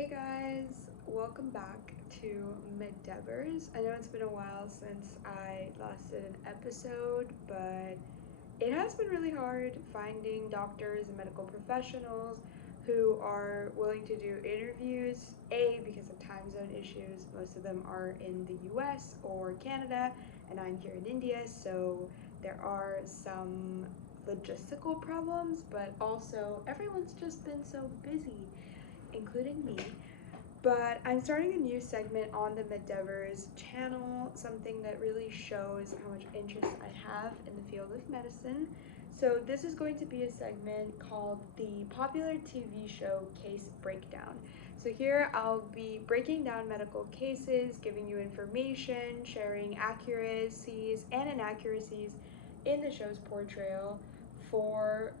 Hey guys, welcome back to Medeavors. I know it's been a while since I last did an episode, but it has been really hard finding doctors and medical professionals who are willing to do interviews, because of time zone issues. Most of them are in the US or Canada, and I'm here in India, so there are some logistical problems, but also everyone's just been so busy, including me. But I'm starting a new segment on the Medeavors channel, something that really shows how much interest I have in the field of medicine. So this is going to be a segment called the popular TV show Case Breakdown. So here I'll be breaking down medical cases, giving you information, sharing accuracies and inaccuracies in the show's portrayal for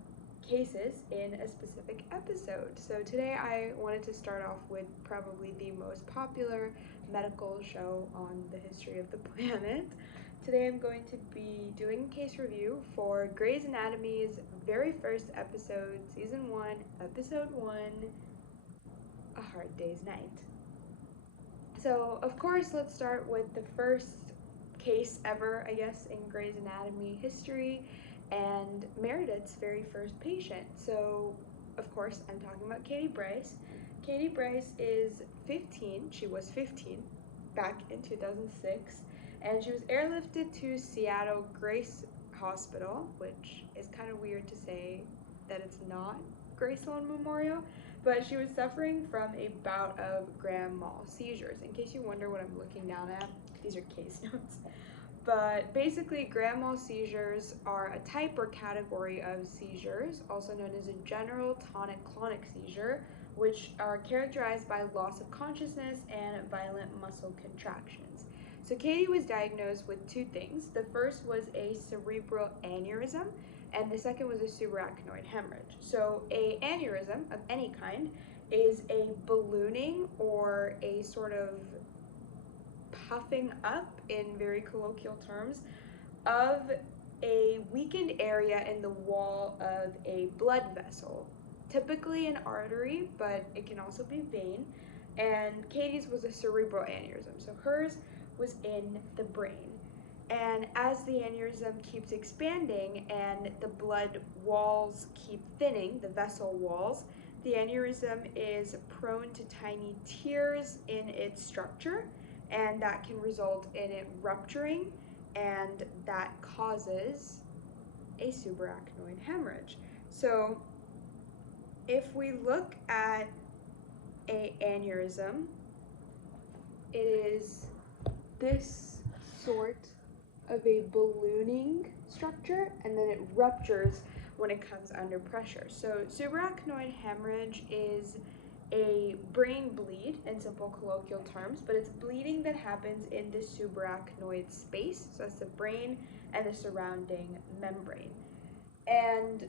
cases in a specific episode. So today I wanted to start off with probably the most popular medical show on the history of the planet. Today I'm going to be doing a case review for Grey's Anatomy's very first episode, season 1, episode 1, A Hard Day's Night. So of course, let's start with the first case ever, I guess, in Grey's Anatomy history, and Meredith's very first patient. So, of course, I'm talking about Katie Bryce. Katie Bryce is 15. She was 15 back in 2006, and she was airlifted to Seattle Grace Hospital, which is kind of weird to say that it's not Grace Sloan Memorial, but she was suffering from a bout of grand mal seizures. In case you wonder what I'm looking down at, these are case notes. But basically, grand mal seizures are a type or category of seizures, also known as a general tonic-clonic seizure, which are characterized by loss of consciousness and violent muscle contractions. So Katie was diagnosed with two things. The first was a cerebral aneurysm, and the second was a subarachnoid hemorrhage. So a aneurysm of any kind is a ballooning or a sort of puffing up, in very colloquial terms, of a weakened area in the wall of a blood vessel, typically an artery, but it can also be vein. And Katie's was a cerebral aneurysm, so hers was in the brain. And as the aneurysm keeps expanding and the blood walls keep thinning, the vessel walls, the aneurysm is prone to tiny tears in its structure, and that can result in it rupturing, and that causes a subarachnoid hemorrhage. So if we look at an aneurysm, it is this sort of a ballooning structure, and then it ruptures when it comes under pressure. So subarachnoid hemorrhage is a brain bleed in simple colloquial terms, but it's bleeding that happens in the subarachnoid space, so that's the brain and the surrounding membrane. And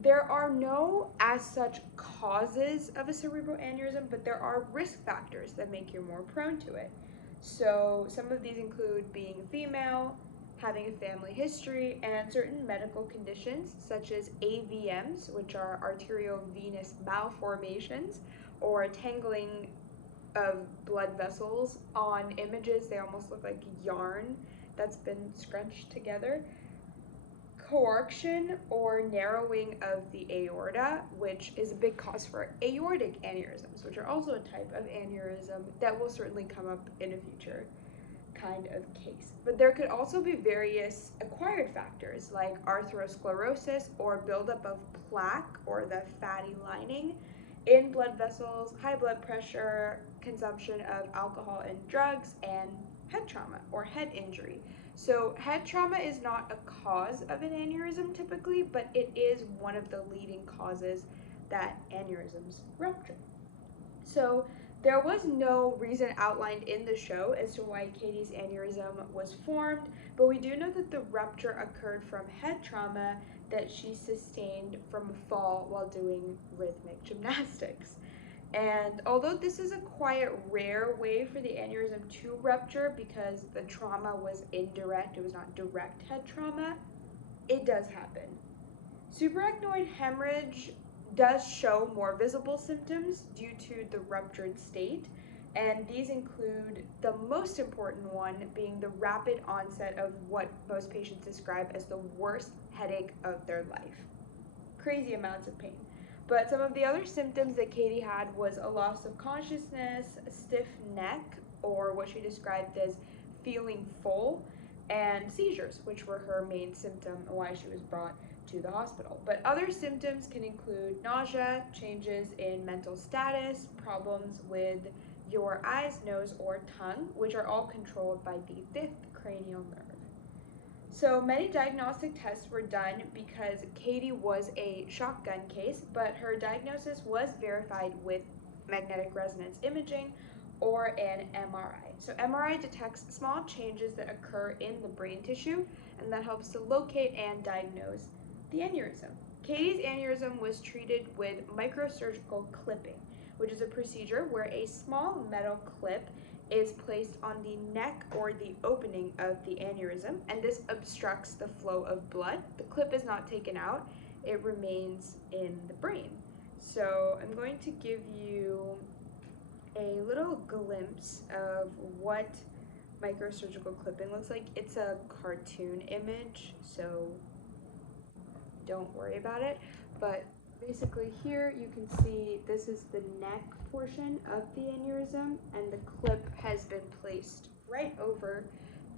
there are no, as such, causes of a cerebral aneurysm, but there are risk factors that make you more prone to it. So some of these include being female, having a family history, and certain medical conditions such as AVMs, which are arteriovenous malformations, or tangling of blood vessels. On images, they almost look like yarn that's been scrunched together. Coarction or narrowing of the aorta, which is a big cause for aortic aneurysms, which are also a type of aneurysm that will certainly come up in a future kind of case. But there could also be various acquired factors like atherosclerosis or buildup of plaque or the fatty lining in blood vessels, high blood pressure, consumption of alcohol and drugs, and head trauma or head injury. So head trauma is not a cause of an aneurysm typically, but it is one of the leading causes that aneurysms rupture. So there was no reason outlined in the show as to why Katie's aneurysm was formed, but we do know that the rupture occurred from head trauma that she sustained from a fall while doing rhythmic gymnastics. And although this is a quite rare way for the aneurysm to rupture because the trauma was indirect, it was not direct head trauma, it does happen. Subarachnoid hemorrhage does show more visible symptoms due to the ruptured state, and these include the most important one being the rapid onset of what most patients describe as the worst headache of their life. Crazy amounts of pain. But some of the other symptoms that Katie had was a loss of consciousness, a stiff neck, or what she described as feeling full, and seizures, which were her main symptom and why she was brought to the hospital. But other symptoms can include nausea, changes in mental status, problems with your eyes, nose, or tongue, which are all controlled by the fifth cranial nerve. So many diagnostic tests were done because Katie was a shotgun case, but her diagnosis was verified with magnetic resonance imaging or an MRI. So MRI detects small changes that occur in the brain tissue, and that helps to locate and diagnose the aneurysm. Katie's aneurysm was treated with microsurgical clipping, which is a procedure where a small metal clip is placed on the neck or the opening of the aneurysm, and this obstructs the flow of blood. The clip is not taken out, it remains in the brain. So I'm going to give you a little glimpse of what microsurgical clipping looks like. It's a cartoon image, so don't worry about it, but basically here you can see this is the neck portion of the aneurysm, and the clip has been placed right over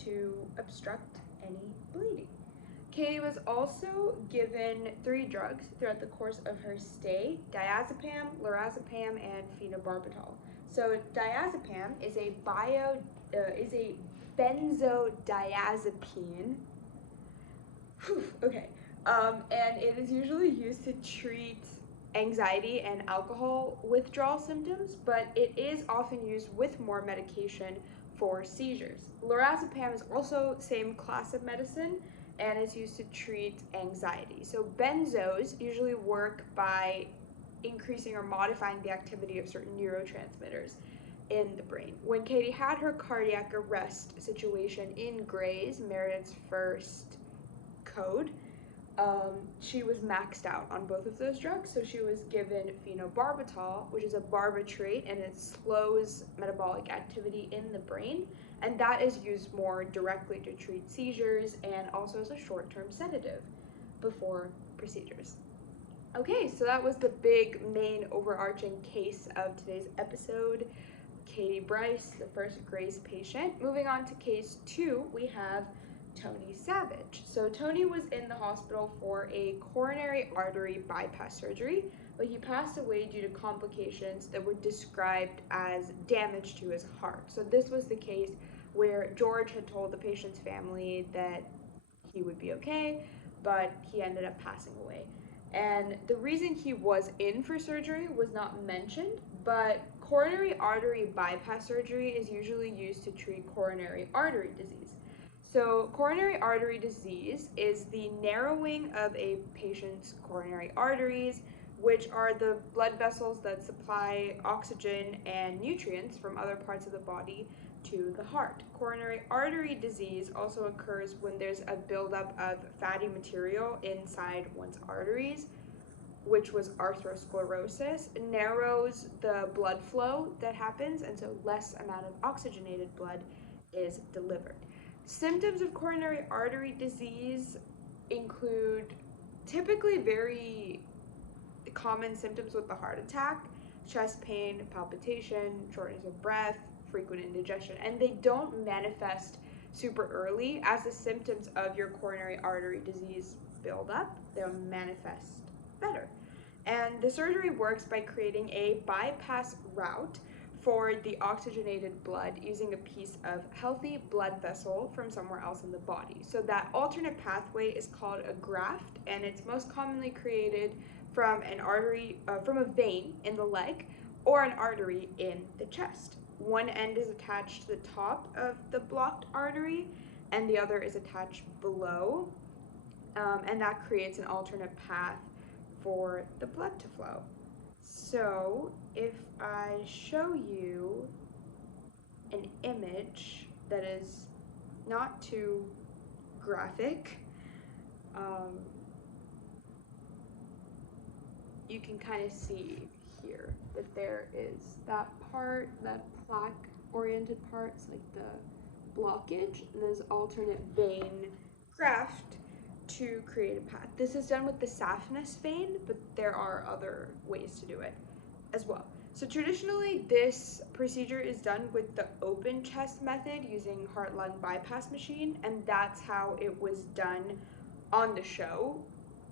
to obstruct any bleeding. Katie was also given 3 drugs throughout the course of her stay: diazepam, lorazepam, and phenobarbital. So diazepam is a benzodiazepine. Okay. And it is usually used to treat anxiety and alcohol withdrawal symptoms, but it is often used with more medication for seizures. Lorazepam is also same class of medicine and is used to treat anxiety. So benzos usually work by increasing or modifying the activity of certain neurotransmitters in the brain. When Katie had her cardiac arrest situation in Gray's, Meredith's first code, she was maxed out on both of those drugs, so she was given phenobarbital, which is a barbiturate, and it slows metabolic activity in the brain, and that is used more directly to treat seizures and also as a short-term sedative before procedures. Okay, so that was the big main overarching case of today's episode. Katie Bryce, the first Gray's patient. Moving on to case 2, we have Tony Savage. So Tony was in the hospital for a coronary artery bypass surgery, but he passed away due to complications that were described as damage to his heart. So this was the case where George had told the patient's family that he would be okay, but he ended up passing away. And the reason he was in for surgery was not mentioned, but coronary artery bypass surgery is usually used to treat coronary artery disease. So coronary artery disease is the narrowing of a patient's coronary arteries, which are the blood vessels that supply oxygen and nutrients from other parts of the body to the heart. Coronary artery disease also occurs when there's a buildup of fatty material inside one's arteries, which was atherosclerosis. It narrows the blood flow that happens, and so less amount of oxygenated blood is delivered. Symptoms of coronary artery disease include typically very common symptoms with the heart attack: chest pain, palpitation, shortness of breath, frequent indigestion, and they don't manifest super early. As the symptoms of your coronary artery disease build up, they'll manifest better. And the surgery works by creating a bypass route for the oxygenated blood using a piece of healthy blood vessel from somewhere else in the body. So that alternate pathway is called a graft, and it's most commonly created from an artery, from a vein in the leg or an artery in the chest. One end is attached to the top of the blocked artery, and the other is attached below, and that creates an alternate path for the blood to flow. So if I show you an image that is not too graphic, you can kind of see here that there is that part, that plaque-oriented parts, like the blockage, and there's alternate vein graft to create a path. This is done with the saphenous vein, but there are other ways to do it as well. So traditionally, this procedure is done with the open chest method using heart-lung bypass machine, and that's how it was done on the show.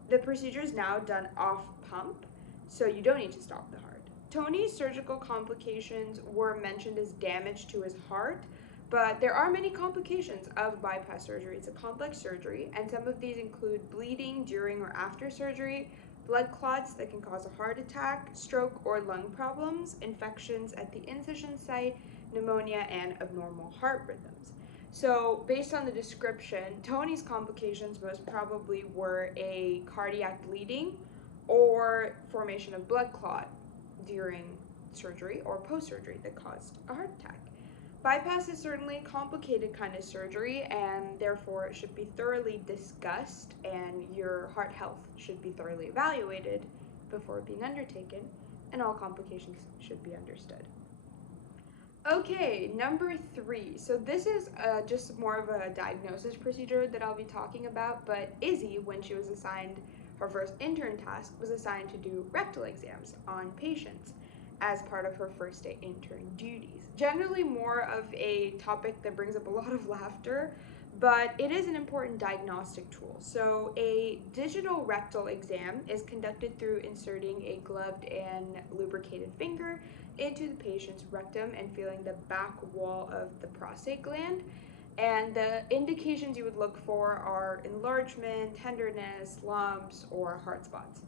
The procedure is now done off pump, so you don't need to stop the heart. Tony's surgical complications were mentioned as damage to his heart, but there are many complications of bypass surgery. It's a complex surgery, and some of these include bleeding during or after surgery, blood clots that can cause a heart attack, stroke or lung problems, infections at the incision site, pneumonia, and abnormal heart rhythms. So based on the description, Tony's complications most probably were a cardiac bleeding or formation of blood clot during surgery or post-surgery that caused a heart attack. Bypass is certainly a complicated kind of surgery, and therefore it should be thoroughly discussed, and your heart health should be thoroughly evaluated before being undertaken, and all complications should be understood. Okay, number 3. So this is just more of a diagnosis procedure that I'll be talking about, but Izzy, when she was assigned her first intern task, was assigned to do rectal exams on patients as part of her first day intern duties. Generally more of a topic that brings up a lot of laughter, but it is an important diagnostic tool. So a digital rectal exam is conducted through inserting a gloved and lubricated finger into the patient's rectum and feeling the back wall of the prostate gland. And the indications you would look for are enlargement, tenderness, lumps, or hard spots.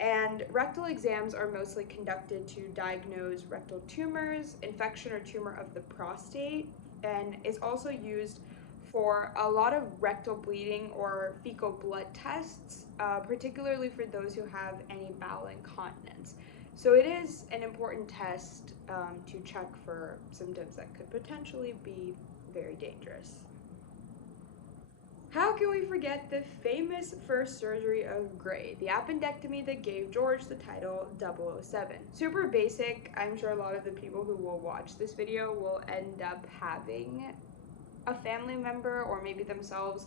And rectal exams are mostly conducted to diagnose rectal tumors, infection or tumor of the prostate, and is also used for a lot of rectal bleeding or fecal blood tests, particularly for those who have any bowel incontinence. So it is an important test to check for symptoms that could potentially be very dangerous. How can we forget the famous first surgery of Gray, the appendectomy that gave George the title 007? Super basic. I'm sure a lot of the people who will watch this video will end up having a family member or maybe themselves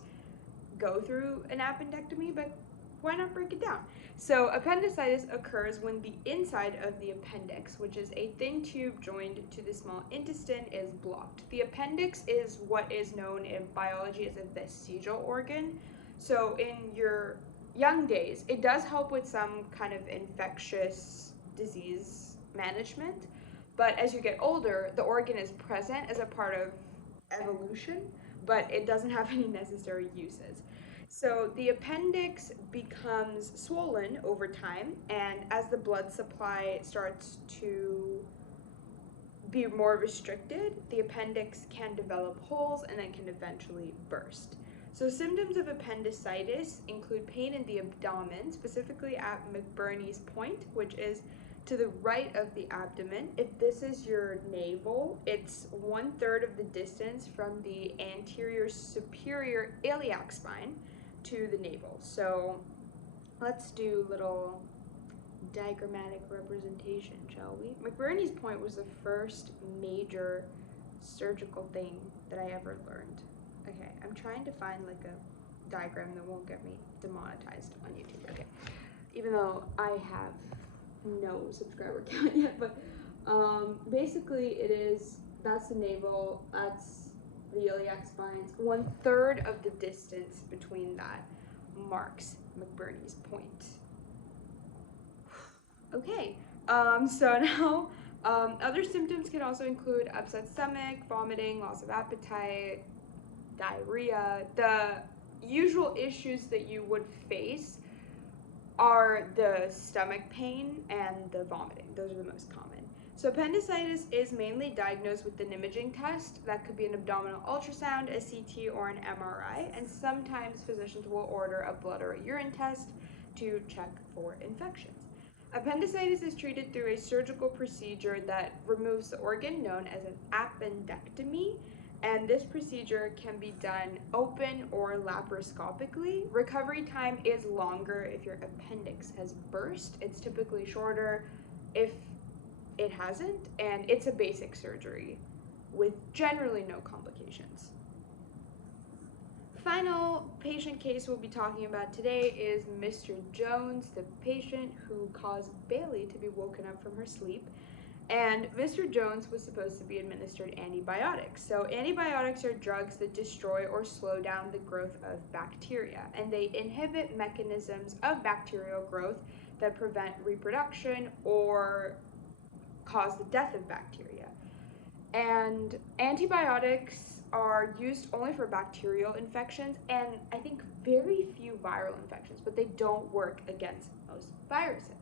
go through an appendectomy, but why not break it down? So appendicitis occurs when the inside of the appendix, which is a thin tube joined to the small intestine, is blocked. The appendix is what is known in biology as a vestigial organ. So in your young days, it does help with some kind of infectious disease management, but as you get older, the organ is present as a part of evolution, but it doesn't have any necessary uses. So the appendix becomes swollen over time, and as the blood supply starts to be more restricted, the appendix can develop holes and then can eventually burst. So symptoms of appendicitis include pain in the abdomen, specifically at McBurney's point, which is to the right of the abdomen. If this is your navel, it's 1/3 of the distance from the anterior superior iliac spine to the navel. So let's do a little diagrammatic representation, shall we? McBurney's point was the first major surgical thing that I ever learned. Okay, I'm trying to find like a diagram that won't get me demonetized on YouTube. Okay, even though I have no subscriber count yet, but basically that's the navel, that's the iliac spines. 1/3 of the distance between that marks McBurney's point. Okay, so now other symptoms can also include upset stomach, vomiting, loss of appetite, diarrhea. The usual issues that you would face are the stomach pain and the vomiting. Those are the most common. So appendicitis is mainly diagnosed with an imaging test. That could be an abdominal ultrasound, a CT, or an MRI, and sometimes physicians will order a blood or a urine test to check for infections. Appendicitis is treated through a surgical procedure that removes the organ known as an appendectomy, and this procedure can be done open or laparoscopically. Recovery time is longer if your appendix has burst. It's typically shorter if it hasn't, and it's a basic surgery with generally no complications. Final patient case we'll be talking about today is Mr. Jones, the patient who caused Bailey to be woken up from her sleep. And Mr. Jones was supposed to be administered antibiotics. So antibiotics are drugs that destroy or slow down the growth of bacteria, and they inhibit mechanisms of bacterial growth that prevent reproduction or cause the death of bacteria. And antibiotics are used only for bacterial infections and I think very few viral infections, but they don't work against most viruses.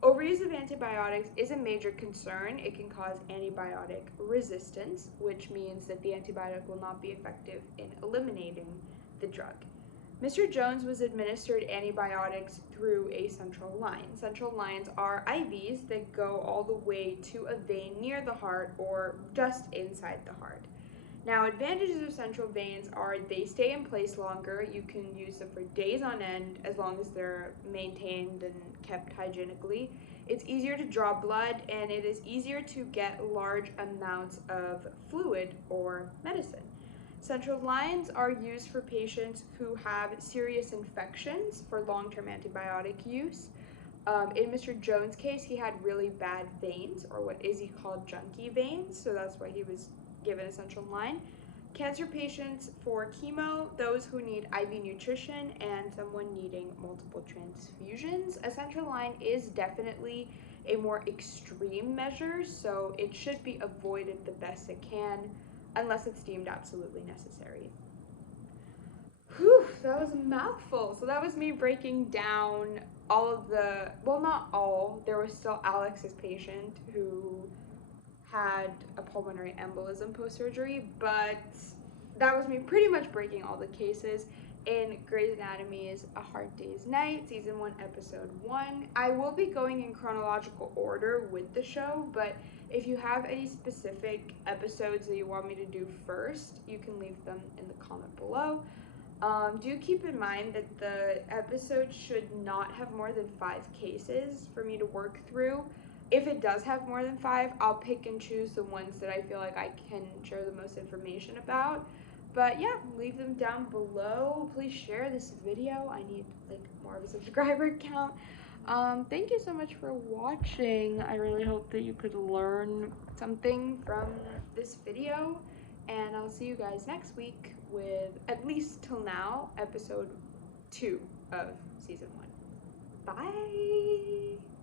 Overuse of antibiotics is a major concern. It can cause antibiotic resistance, which means that the antibiotic will not be effective in eliminating the drug. Mr. Jones was administered antibiotics through a central line. Central lines are IVs that go all the way to a vein near the heart or just inside the heart. Now, advantages of central veins are they stay in place longer. You can use them for days on end as long as they're maintained and kept hygienically. It's easier to draw blood, and it is easier to get large amounts of fluid or medicine. Central lines are used for patients who have serious infections for long-term antibiotic use. In Mr. Jones' case, he had really bad veins, or what Izzy called junkie veins, so that's why he was given a central line. Cancer patients for chemo, those who need IV nutrition, and someone needing multiple transfusions. A central line is definitely a more extreme measure, so it should be avoided the best it can, unless it's deemed absolutely necessary. Whew, that was a mouthful. So that was me breaking down all of the, well, not all, there was still Alex's patient who had a pulmonary embolism post-surgery, but that was me pretty much breaking all the cases in Grey's Anatomy's A Hard Day's Night, Season 1, Episode 1. I will be going in chronological order with the show, but if you have any specific episodes that you want me to do first, you can leave them in the comment below. Do keep in mind that the episode should not have more than 5 cases for me to work through. If it does have more than 5, I'll pick and choose the ones that I feel like I can share the most information about. But yeah, leave them down below. Please share this video. I need like more of a subscriber count. Thank you so much for watching. I really hope that you could learn something from this video. And I'll see you guys next week with, at least till now, episode 2 of season 1. Bye!